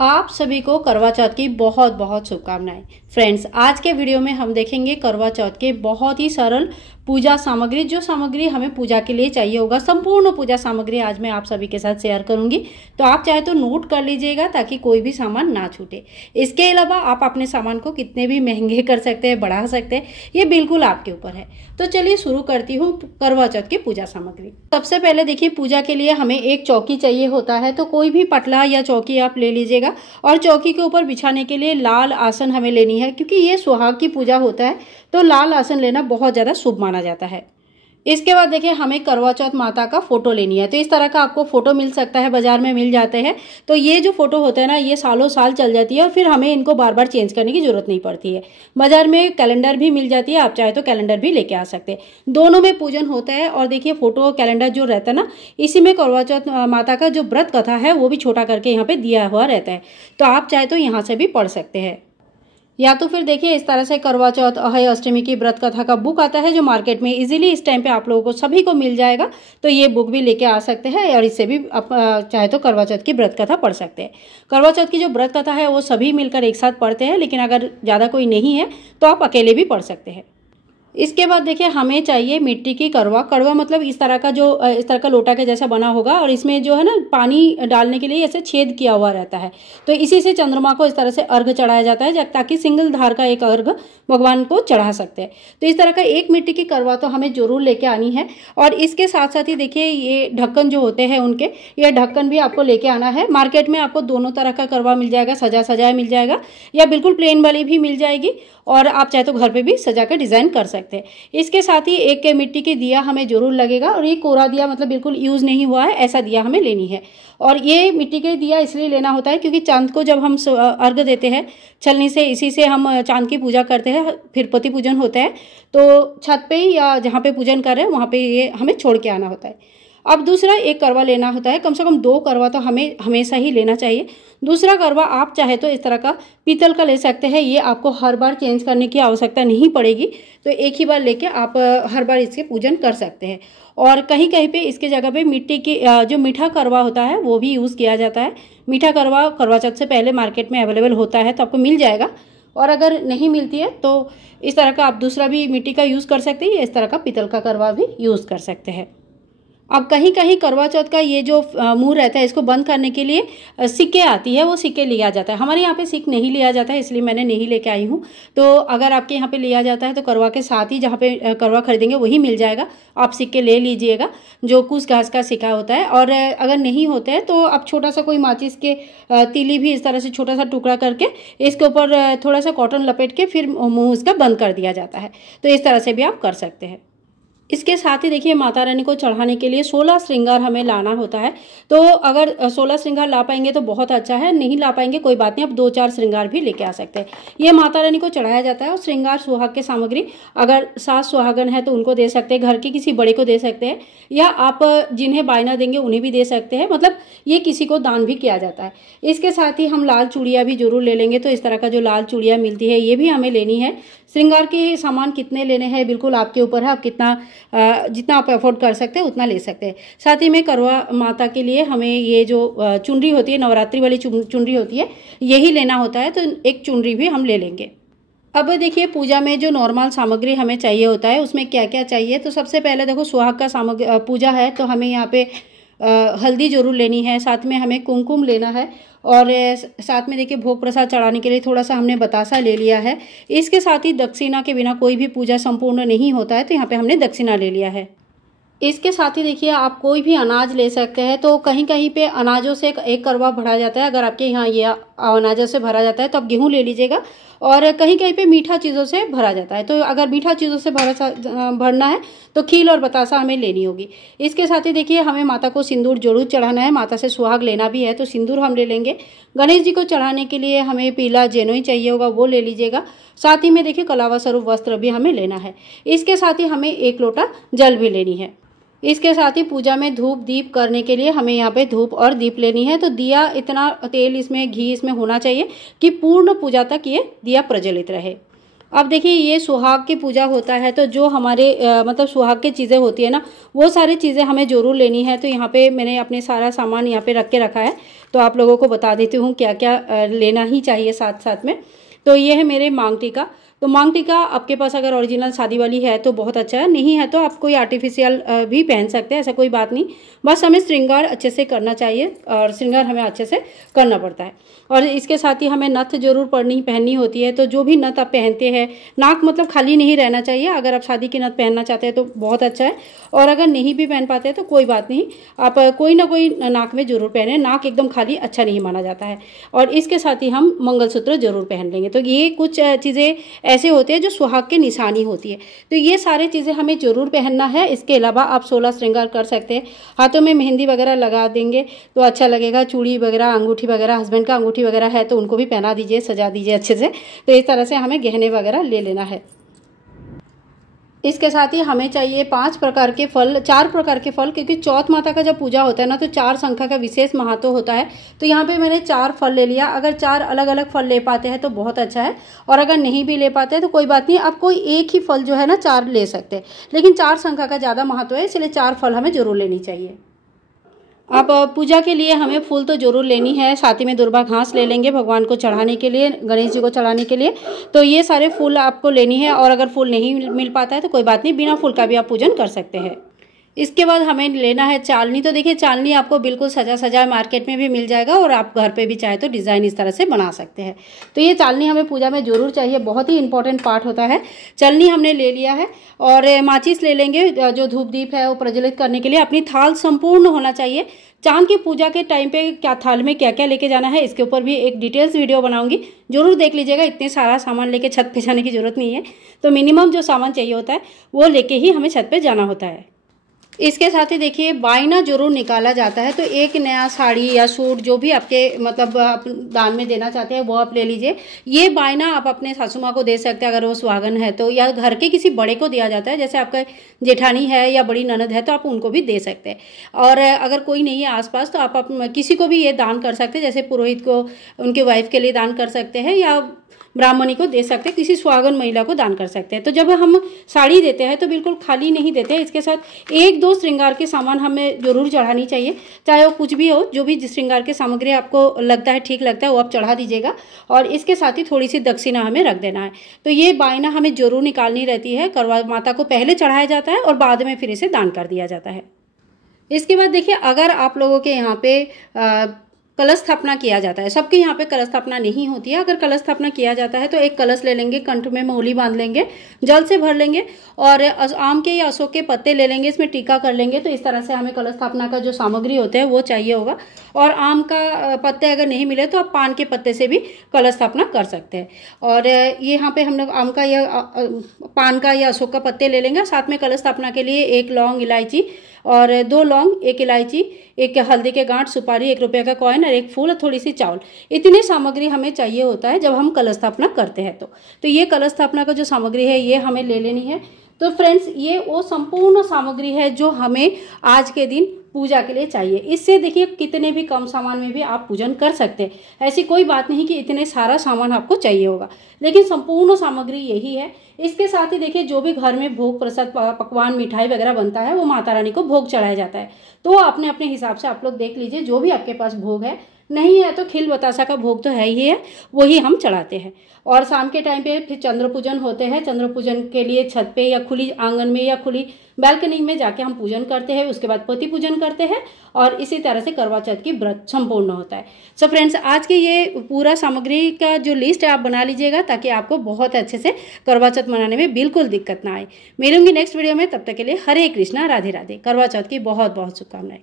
आप सभी को करवा चौथ की बहुत बहुत शुभकामनाएं। फ्रेंड्स, आज के वीडियो में हम देखेंगे करवा चौथ के बहुत ही सरल पूजा सामग्री, जो सामग्री हमें पूजा के लिए चाहिए होगा। संपूर्ण पूजा सामग्री आज मैं आप सभी के साथ शेयर करूंगी, तो आप चाहे तो नोट कर लीजिएगा ताकि कोई भी सामान ना छूटे। इसके अलावा आप अपने सामान को कितने भी महंगे कर सकते हैं, बढ़ा सकते हैं, ये बिल्कुल आपके ऊपर है। तो चलिए शुरू करती हूँ करवा चौथ की पूजा सामग्री। सबसे पहले देखिए, पूजा के लिए हमें एक चौकी चाहिए होता है, तो कोई भी पटला या चौकी आप ले लीजिएगा। और चौकी के ऊपर बिछाने के लिए लाल आसन हमें लेनी है, क्योंकि ये सुहाग की पूजा होता है, तो लाल आसन लेना बहुत ज़्यादा शुभ माना जाता है। इसके बाद देखिए, हमें करवा चौथ माता का फोटो लेनी है। तो इस तरह का आपको फोटो मिल सकता है, बाजार में मिल जाते हैं। तो ये जो फोटो होता है ना, ये सालों साल चल जाती है और फिर हमें इनको बार बार चेंज करने की जरूरत नहीं पड़ती है। बाजार में कैलेंडर भी मिल जाती है, आप चाहे तो कैलेंडर भी लेके आ सकते हैं। दोनों में पूजन होता है। और देखिए, फोटो कैलेंडर जो रहता है ना, इसी में करवा चौथ माता का जो व्रत कथा है वो भी छोटा करके यहाँ पे दिया हुआ रहता है, तो आप चाहे तो यहाँ से भी पढ़ सकते हैं। या तो फिर देखिए, इस तरह से करवा चौथ अहय अष्टमी की व्रत कथा का बुक आता है, जो मार्केट में इजीली इस टाइम पे आप लोगों को सभी को मिल जाएगा। तो ये बुक भी लेके आ सकते हैं और इससे भी आप चाहे तो करवा चौथ की व्रत कथा पढ़ सकते हैं। करवा चौथ की जो व्रत कथा है वो सभी मिलकर एक साथ पढ़ते हैं, लेकिन अगर ज़्यादा कोई नहीं है तो आप अकेले भी पढ़ सकते हैं। इसके बाद देखिए, हमें चाहिए मिट्टी की करवा। कड़वा मतलब इस तरह का लोटा के जैसा बना होगा, और इसमें जो है ना, पानी डालने के लिए ऐसे छेद किया हुआ रहता है। तो इसी से चंद्रमा को इस तरह से अर्घ चढ़ाया जाता है, ताकि सिंगल धार का एक अर्घ भगवान को चढ़ा सकते हैं। तो इस तरह का एक मिट्टी की करवा तो हमें जरूर लेके आनी है। और इसके साथ साथ ही देखिए, ये ढक्कन जो होते हैं उनके, ये ढक्कन भी आपको लेके आना है। मार्केट में आपको दोनों तरह का करवा मिल जाएगा, सजा सजाया मिल जाएगा या बिल्कुल प्लेन वाली भी मिल जाएगी, और आप चाहे तो घर पे भी सजा कर डिजाइन कर सकते हैं। इसके साथ ही एक मिट्टी की दिया हमें जरूर लगेगा, और ये कोरा दिया मतलब बिल्कुल यूज नहीं हुआ है, ऐसा दिया हमें लेनी है। और ये मिट्टी के दिया इसलिए लेना होता है क्योंकि चांद को जब हम अर्घ देते हैं छलनी से, इसी से हम चांद की पूजा करते हैं। फिर पति पूजन होता है, तो छत पे या जहाँ पे पूजन कर रहे हैं वहाँ पे ये हमें छोड़ के आना होता है। अब दूसरा एक करवा लेना होता है, कम से कम 2 करवा तो हमें हमेशा ही लेना चाहिए। दूसरा करवा आप चाहे तो इस तरह का पीतल का ले सकते हैं, ये आपको हर बार चेंज करने की आवश्यकता नहीं पड़ेगी, तो एक ही बार लेके आप हर बार इसके पूजन कर सकते हैं। और कहीं कहीं पे इसके जगह पे मिट्टी की जो मीठा करवा होता है वो भी यूज़ किया जाता है। मीठा करवा करवा चौथ से पहले मार्केट में अवेलेबल होता है, तो आपको मिल जाएगा। और अगर नहीं मिलती है तो इस तरह का आप दूसरा भी मिट्टी का यूज़ कर सकते हैं, या इस तरह का पीतल का करवा भी यूज़ कर सकते हैं। अब कहीं कहीं करवा चौथ का ये जो मुंह रहता है, इसको बंद करने के लिए सिक्के आती है, वो सिक्के लिया जाता है। हमारे यहाँ पे सिक्क नहीं लिया जाता है, इसलिए मैंने नहीं लेके आई हूँ। तो अगर आपके यहाँ पे लिया जाता है तो करवा के साथ ही जहाँ पे करवा खरीदेंगे वही मिल जाएगा, आप सिक्के ले लीजिएगा, जो कुश घास का सिक्का होता है। और अगर नहीं होते हैं तो आप छोटा सा कोई माचिस के तीली भी इस तरह से छोटा सा टुकड़ा करके इसके ऊपर थोड़ा सा कॉटन लपेट के फिर मुँह इसका बंद कर दिया जाता है। तो इस तरह से भी आप कर सकते हैं। इसके साथ ही देखिए, माता रानी को चढ़ाने के लिए 16 श्रृंगार हमें लाना होता है। तो अगर 16 श्रृंगार ला पाएंगे तो बहुत अच्छा है, नहीं ला पाएंगे कोई बात नहीं, आप 2-4 श्रृंगार भी लेके आ सकते हैं। ये माता रानी को चढ़ाया जाता है। और श्रृंगार सुहाग के सामग्री अगर सास सुहागन है तो उनको दे सकते हैं, घर के किसी बड़े को दे सकते हैं, या आप जिन्हें बायना देंगे उन्हें भी दे सकते हैं। मतलब ये किसी को दान भी किया जाता है। इसके साथ ही हम लाल चूड़ियाँ भी जरूर ले लेंगे। तो इस तरह का जो लाल चूड़ियाँ मिलती है ये भी हमें लेनी है। श्रृंगार के सामान कितने लेने हैं बिल्कुल आपके ऊपर है, आप जितना आप अफोर्ड कर सकते हैं उतना ले सकते हैं। साथ ही में करवा माता के लिए हमें ये जो चुनरी होती है, नवरात्रि वाली चुनरी होती है, यही लेना होता है, तो एक चुनरी भी हम ले लेंगे। अब देखिए, पूजा में जो नॉर्मल सामग्री हमें चाहिए होता है उसमें क्या क्या चाहिए। तो सबसे पहले देखो, सुहाग का सामग्री पूजा है तो हमें यहाँ पे हल्दी जरूर लेनी है, साथ में हमें कुमकुम लेना है, और साथ में देखिए भोग प्रसाद चढ़ाने के लिए थोड़ा सा हमने बतासा ले लिया है। इसके साथ ही दक्षिणा के बिना कोई भी पूजा संपूर्ण नहीं होता है, तो यहाँ पे हमने दक्षिणा ले लिया है। इसके साथ ही देखिए, आप कोई भी अनाज ले सकते हैं। तो कहीं कहीं पे अनाजों से एक करवा भरा जाता है, अगर आपके यहाँ ये अनाजों से भरा जाता है तो आप गेहूँ ले लीजिएगा। और कहीं कहीं पे मीठा चीज़ों से भरा जाता है, तो अगर मीठा चीज़ों से भरना है तो खील और बतासा हमें लेनी होगी। इसके साथ ही देखिए, हमें माता को सिंदूर जरूर चढ़ाना है, माता से सुहाग लेना भी है तो सिंदूर हम ले लेंगे। गणेश जी को चढ़ाने के लिए हमें पीला जेनोई चाहिए होगा, वो ले लीजिएगा। साथ ही में देखिए, कलावा स्वरूप वस्त्र भी हमें लेना है। इसके साथ ही हमें 1 लोटा जल भी लेनी है। इसके साथ ही पूजा में धूप दीप करने के लिए हमें यहाँ पे धूप और दीप लेनी है। तो दिया इतना तेल इसमें, घी इसमें होना चाहिए कि पूर्ण पूजा तक ये दिया प्रज्वलित रहे। अब देखिए, ये सुहाग की पूजा होता है, तो जो हमारे मतलब सुहाग की चीज़ें होती है ना, वो सारी चीज़ें हमें जरूर लेनी है। तो यहाँ पे मैंने अपने सारा सामान यहाँ पे रख के रखा है। तो आप लोगों को बता देती हूँ क्या क्या लेना ही चाहिए साथ साथ में। तो ये है मेरे मांग टीका। तो मांग टीका आपके पास अगर ओरिजिनल शादी वाली है तो बहुत अच्छा है, नहीं है तो आप कोई आर्टिफिशियल भी पहन सकते हैं, ऐसा कोई बात नहीं। बस हमें श्रृंगार अच्छे से करना चाहिए और श्रृंगार हमें अच्छे से करना पड़ता है। और इसके साथ ही हमें नथ जरूर पहननी होती है। तो जो भी नथ आप पहनते हैं, नाक मतलब खाली नहीं रहना चाहिए। अगर आप शादी की नथ पहनना चाहते हैं तो बहुत अच्छा है, और अगर नहीं भी पहन पाते हैं तो कोई बात नहीं, आप कोई ना कोई नाक में जरूर पहने। नाक एकदम खाली अच्छा नहीं माना जाता है। और इसके साथ ही हम मंगलसूत्र जरूर पहन लेंगे। तो ये कुछ चीज़ें ऐसे होते हैं जो सुहाग की निशानी होती है, तो ये सारी चीज़ें हमें जरूर पहनना है। इसके अलावा आप 16 श्रृंगार कर सकते हैं। हाथों में मेहंदी वगैरह लगा देंगे तो अच्छा लगेगा। चूड़ी वगैरह, अंगूठी वगैरह, हस्बैंड का अंगूठी वगैरह है तो उनको भी पहना दीजिए, सजा दीजिए अच्छे से। तो इस तरह से हमें गहने वगैरह ले लेना है। इसके साथ ही हमें चाहिए 5 प्रकार के फल, 4 प्रकार के फल, क्योंकि चौथ माता का जब पूजा होता है ना तो 4 संख्या का विशेष महत्व होता है। तो यहाँ पे मैंने 4 फल ले लिया। अगर 4 अलग अलग फल ले पाते हैं तो बहुत अच्छा है, और अगर नहीं भी ले पाते हैं तो कोई बात नहीं, आप कोई एक ही फल जो है ना 4 ले सकते हैं, लेकिन 4 संख्या का ज़्यादा महत्व है, इसलिए 4 फल हमें जरूर लेनी चाहिए। अब पूजा के लिए हमें फूल तो जरूर लेनी है, साथ ही में दुर्वा घास ले लेंगे भगवान को चढ़ाने के लिए, गणेश जी को चढ़ाने के लिए। तो ये सारे फूल आपको लेनी है, और अगर फूल नहीं मिल पाता है तो कोई बात नहीं, बिना फूल का भी आप पूजन कर सकते हैं। इसके बाद हमें लेना है चालनी। तो देखिए चालनी आपको बिल्कुल सजा सजा मार्केट में भी मिल जाएगा, और आप घर पे भी चाहे तो डिज़ाइन इस तरह से बना सकते हैं। तो ये चालनी हमें पूजा में जरूर चाहिए, बहुत ही इंपॉर्टेंट पार्ट होता है। चालनी हमने ले लिया है, और माचिस ले लेंगे जो धूप दीप है वो प्रज्वलित करने के लिए। अपनी थाल संपूर्ण होना चाहिए। चांद की पूजा के टाइम पे क्या थाल में क्या क्या लेके जाना है, इसके ऊपर भी एक डिटेल्स वीडियो बनाऊंगी, जरूर देख लीजिएगा। इतने सारा सामान लेके छत पे जाने की जरूरत नहीं है। तो मिनिमम जो सामान चाहिए होता है वो लेके ही हमें छत पे जाना होता है। इसके साथ ही देखिए बायना जरूर निकाला जाता है। तो एक नया साड़ी या सूट जो भी आपके मतलब आप दान में देना चाहते हैं वो आप ले लीजिए। ये बायना आप अपने सासू माँ को दे सकते हैं अगर वो सुहागन है तो, या घर के किसी बड़े को दिया जाता है, जैसे आपका जेठानी है या बड़ी ननद है तो आप उनको भी दे सकते हैं। और अगर कोई नहीं है आसपास तो आप किसी को भी ये दान कर सकते हैं, जैसे पुरोहित को उनके वाइफ के लिए दान कर सकते हैं, या ब्राह्मणी को दे सकते हैं, किसी सुहागन महिला को दान कर सकते हैं। तो जब हम साड़ी देते हैं तो बिल्कुल खाली नहीं देते हैं, इसके साथ 1-2 श्रृंगार के सामान हमें जरूर चढ़ानी चाहिए, चाहे वो कुछ भी हो। जो भी श्रृंगार के सामग्री आपको लगता है ठीक लगता है वो आप चढ़ा दीजिएगा, और इसके साथ ही थोड़ी सी दक्षिणा हमें रख देना है। तो ये बायना हमें जरूर निकालनी रहती है। करवा माता को पहले चढ़ाया जाता है और बाद में फिर इसे दान कर दिया जाता है। इसके बाद देखिए अगर आप लोगों के यहाँ पे कलश स्थापना किया जाता है, सबके यहाँ पे कलश स्थापना नहीं होती है। अगर कलश स्थापना किया जाता है तो एक कलश ले लेंगे, कंठ में मोहली बांध लेंगे, जल से भर लेंगे, और आम के या अशोक के पत्ते ले लेंगे, इसमें टीका कर लेंगे। तो इस तरह से हमें कलश स्थापना का जो सामग्री होता है वो चाहिए होगा। और आम का पत्ते अगर नहीं मिले तो आप पान के पत्ते से भी कलश स्थापना कर सकते हैं। और ये यहाँ पे हम लोग आम का या पान का या अशोक का पत्ते ले लेंगे। साथ में कलश स्थापना के लिए 1 लौंग इलायची और 2 लौंग, 1 इलायची, 1 हल्दी के गांठ, सुपारी, 1 रुपये का कॉइन और 1 फूल और थोड़ी सी चावल। इतनी सामग्री हमें चाहिए होता है जब हम कलश स्थापना करते हैं। तो ये कलश स्थापना का जो सामग्री है ये हमें ले लेनी है। तो फ्रेंड्स ये वो संपूर्ण सामग्री है जो हमें आज के दिन पूजा के लिए चाहिए। इससे देखिए कितने भी कम सामान में भी आप पूजन कर सकते हैं। ऐसी कोई बात नहीं कि इतने सारा सामान आपको चाहिए होगा, लेकिन संपूर्ण सामग्री यही है। इसके साथ ही देखिए जो भी घर में भोग प्रसाद पकवान मिठाई वगैरह बनता है वो माता रानी को भोग चढ़ाया जाता है। तो अपने अपने हिसाब से आप लोग देख लीजिए, जो भी आपके पास भोग है, नहीं है तो खील बतासा का भोग तो है ही है, वही हम चढ़ाते हैं। और शाम के टाइम पे फिर चंद्र पूजन होते हैं। चंद्र पूजन के लिए छत पे या खुली आंगन में या खुली बालकनी में जाके हम पूजन करते हैं। उसके बाद पति पूजन करते हैं, और इसी तरह से करवा चौथ की व्रत संपूर्ण होता है। सो फ्रेंड्स आज के ये पूरा सामग्री का जो लिस्ट है आप बना लीजिएगा, ताकि आपको बहुत अच्छे से करवा चौथ मनाने में बिल्कुल दिक्कत ना आए। मिलूंगी नेक्स्ट वीडियो में, तब तक के लिए हरे कृष्णा, राधे राधे। करवा चौथ की बहुत बहुत शुभकामनाएं।